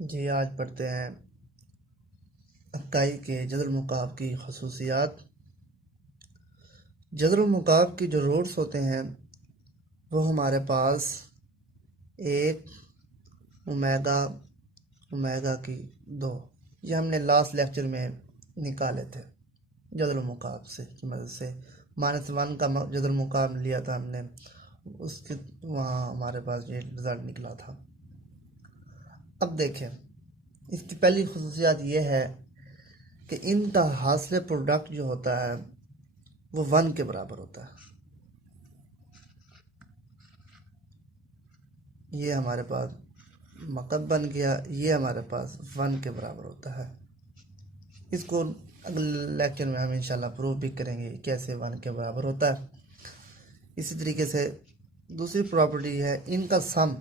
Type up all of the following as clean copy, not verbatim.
जी आज पढ़ते हैं इकाई के जदुल की खसूसियात। जदुल की जो रूट्स होते हैं वो हमारे पास एक ओमेगा ओमेगा की दो, ये हमने लास्ट लेक्चर में निकाले थे। जदुल से की मदद से -1 का जदुल लिया था हमने, उसके वहाँ हमारे पास ये रिज़ल्ट निकला था। अब देखें, इसकी पहली खसूसियात ये है कि इनका हासिल प्रोडक्ट जो होता है वो 1 के बराबर होता है। ये हमारे पास मकब बन गया, ये हमारे पास 1 के बराबर होता है। इसको अगले लेक्चर में हम इंशाल्लाह प्रूव भी करेंगे कैसे 1 के बराबर होता है। इसी तरीके से दूसरी प्रॉपर्टी है इनका सम,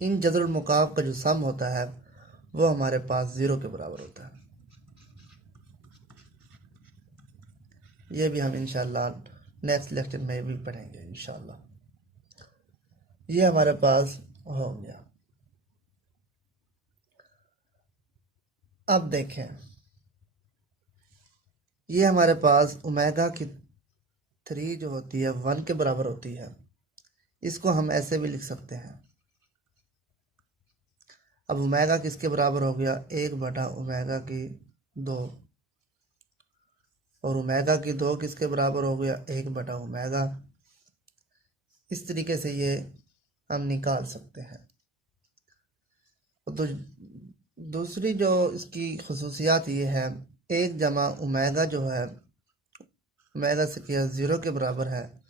इन जदरुल मुकाब का जो सम होता है वो हमारे पास 0 के बराबर होता है। ये भी हम इंशाल्लाह नेक्स्ट लेक्चर में भी पढ़ेंगे इंशाल्लाह। ये हमारे पास हो गया। अब देखें, ये हमारे पास ओमेगा की 3 जो होती है 1 के बराबर होती है। इसको हम ऐसे भी लिख सकते हैं। अब ओमेगा किसके बराबर हो गया, 1/ओमेगा की 2, और ओमेगा की 2 किसके बराबर हो गया, 1/ओमेगा। इस तरीके से ये हम निकाल सकते हैं। तो दूसरी जो इसकी खसूसियात ये है, 1 जमा ओमेगा जो है ओमेगा से किया 0 के बराबर है।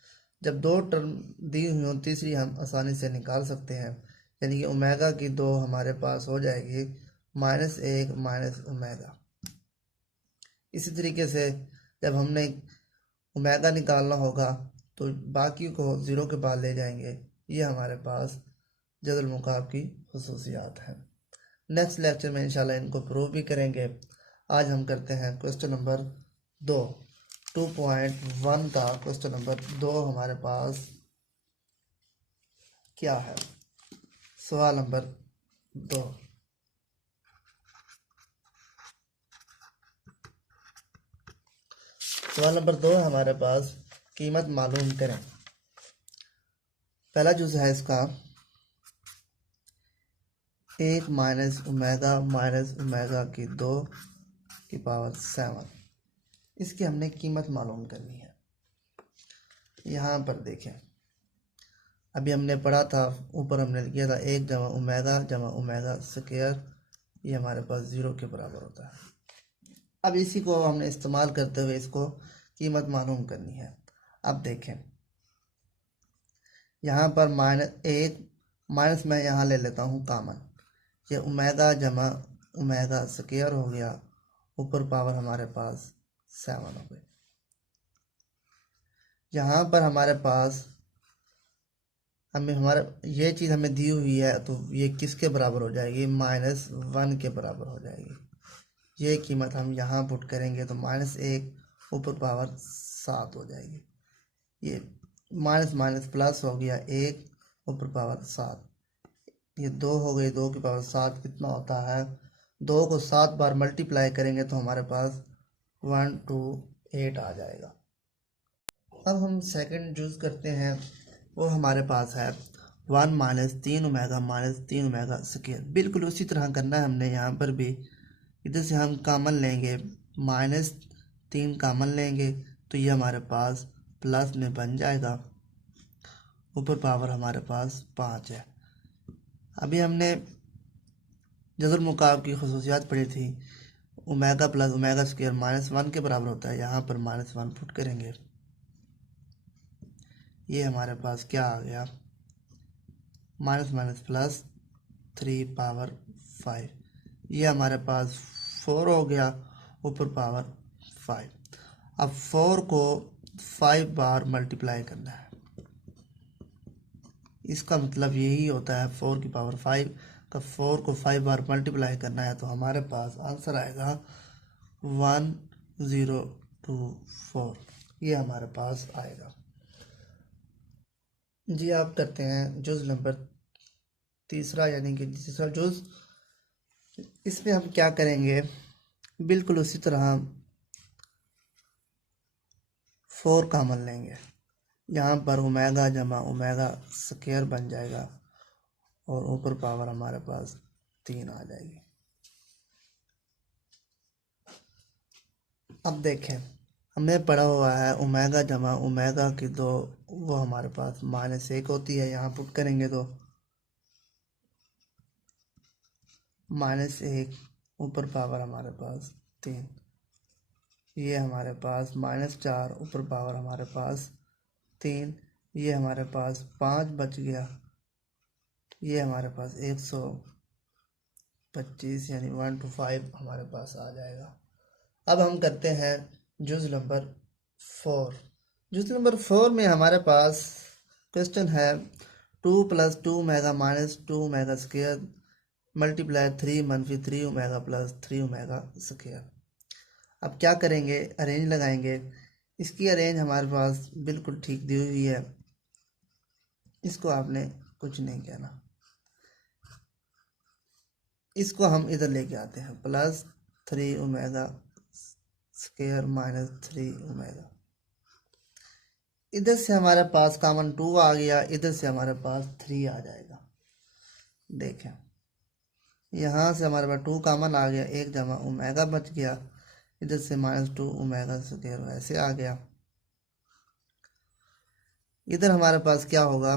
जब दो टर्म दी हुई हो तीसरी हम आसानी से निकाल सकते हैं, यानी कि ओमेगा की 2 हमारे पास हो जाएगी -1 -ओमेगा। इसी तरीके से जब हमने ओमेगा निकालना होगा तो बाकी को 0 के बाद ले जाएंगे। ये हमारे पास जदुल मुकाब की खसूसियात हैं। नेक्स्ट लेक्चर में इंशाल्लाह इनको प्रूव भी करेंगे। आज हम करते हैं क्वेश्चन नंबर 2। 2.1 का क्वेश्चन नंबर 2 हमारे पास क्या है। सवाल नंबर 2। सवाल नंबर 2 है हमारे पास, कीमत मालूम करें। पहला जुज है इसका 1 -ओमेगा की 2 की पावर 7। इसकी हमने कीमत मालूम करनी है। यहाँ पर देखें, अभी हमने पढ़ा था, ऊपर हमने किया था 1 जमा ओमेगा स्क्वायर, ये हमारे पास 0 के बराबर होता है। अब इसी को हमने इस्तेमाल करते हुए इसको कीमत मालूम करनी है। अब देखें, यहाँ पर -1 माइनस मैं यहाँ ले लेता हूँ कामन, ये ओमेगा जमा ओमेगा स्क्वायर हो गया, ऊपर पावर हमारे पास 7 हो गई। यहाँ पर हमारे पास हमें हमारा ये चीज़ हमें दी हुई है, तो ये किसके बराबर हो जाएगी, -1 के बराबर हो जाएगी। ये कीमत हम यहाँ पुट करेंगे तो -1 ऊपर पावर 7 हो जाएगी। ये माइनस माइनस प्लस हो गया, 1 ऊपर पावर 7, ये 2 हो गई, 2 की पावर 7 कितना होता है, 2 को 7 बार मल्टीप्लाई करेंगे तो हमारे पास 128 आ जाएगा। अब हम सेकंड चूज करते हैं, वो हमारे पास है 1 -3 ओमेगा स्क्वायर। बिल्कुल उसी तरह करना है हमने यहाँ पर भी। इधर से हम कॉमन लेंगे, -3 कॉमन लेंगे तो ये हमारे पास प्लस में बन जाएगा, ऊपर पावर हमारे पास 5 है। अभी हमने जदुल मुकाब की खसूसियात पढ़ी थी, ओमेगा प्लस ओमेगा स्क्वायर -1 के बराबर होता है। यहाँ पर -1 पुट करेंगे, ये हमारे पास क्या आ गया, माइनस माइनस प्लस 3 पावर 5, ये हमारे पास 4 हो गया, ऊपर पावर 5। अब 4 को 5 बार मल्टीप्लाई करना है, इसका मतलब यही होता है 4 की पावर 5 का 4 को 5 बार मल्टीप्लाई करना है, तो हमारे पास आंसर आएगा 1024, ये हमारे पास आएगा। जी आप करते हैं जुज नंबर तीसरा, यानी कि तीसरा जुज इसमें हम क्या करेंगे, बिल्कुल उसी तरह 4 कॉमन लेंगे। यहाँ पर ओमेगा जमा ओमेगा स्क्वायर बन जाएगा और ऊपर पावर हमारे पास 3 आ जाएगी। अब देखें, हमें पढ़ा हुआ है ओमेगा जमा ओमेगा की 2, वो हमारे पास -1 होती है। यहाँ पुट करेंगे तो -1 ऊपर पावर हमारे पास 3, ये हमारे पास -4 ऊपर पावर हमारे पास 3, ये हमारे पास 5 बच गया, ये हमारे पास 125 यानी 1 to 5 हमारे पास आ जाएगा। अब हम करते हैं जुज नंबर 4। जुज नंबर 4 में हमारे पास क्वेश्चन है 2 + 2 omega - 2 omega square multiply 3 - 3 omega + 3 omega square. अब क्या करेंगे, अरेंज लगाएंगे। इसकी अरेंज हमारे पास बिल्कुल ठीक दी हुई है, इसको आपने कुछ नहीं कहना। इसको हम इधर लेके आते हैं +3 ओमेगा स्क्वायर -3 ओमेगा। इधर से हमारे पास कॉमन 2 आ गया, इधर से हमारे पास 3 आ जाएगा। देखें, यहाँ से हमारे पास 2 कॉमन आ गया, 1 जमा ओमेगा बच गया, इधर से -2 ओमेगा स्क्वायर वैसे आ गया। इधर हमारे पास क्या होगा,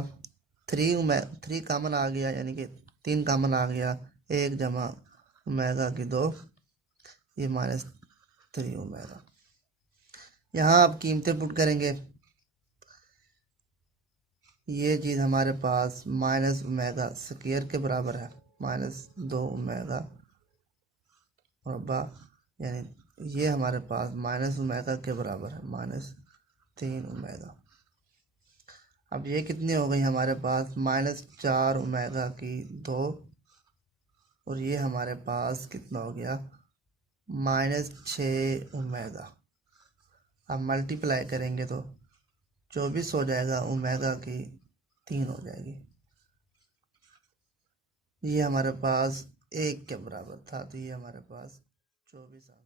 3 कॉमन आ गया, यानी कि 3 कॉमन आ गया, 1 जमा ओमेगा की 2, ये -3 ओमेगा। यहाँ आप कीमतें पुट करेंगे, ये चीज़ हमारे पास -ओमेगा स्क्वायर के बराबर है, -2 ओमेगा मुरब्बा, यानी ये हमारे पास -ओमेगा के बराबर है, -3 ओमेगा। अब ये कितनी हो गई हमारे पास, -4 ओमेगा की 2, और ये हमारे पास कितना हो गया, -6 ओमेगा। अब मल्टीप्लाई करेंगे तो 24 हो जाएगा, ओमेगा की 3 हो जाएगी। ये हमारे पास 1 के बराबर था, तो ये हमारे पास 24 आ